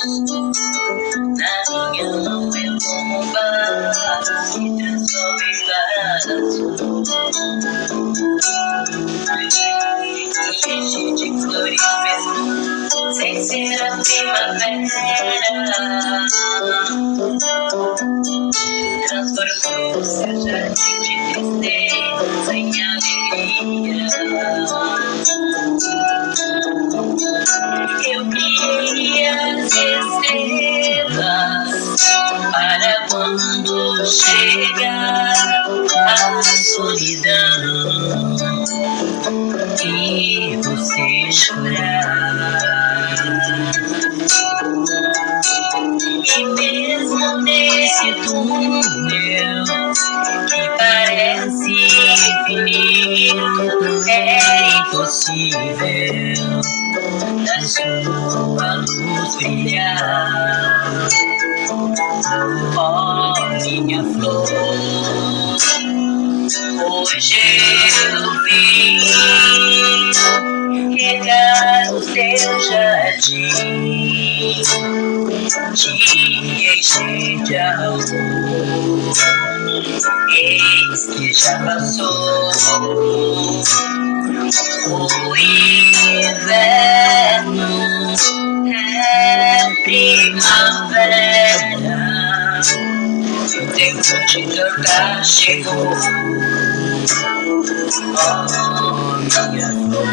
Na minha mão eu como barra e transformo em vaso. Enche de flores mesmo, sem ser a primavera. Transformou o seu jardim de tristeza em alegria. Eu criei as estrelas para quando chegar a solidão e você chorar. E mesmo nesse túnel que parece infinito, é impossível da sua luz brilhar. Oh, minha flor, hoje eu vim regar o seu jardim, te encher de amor. Eis que já passou o inverno, é primavera, o tempo de cantar chegou. Oh, minha flor.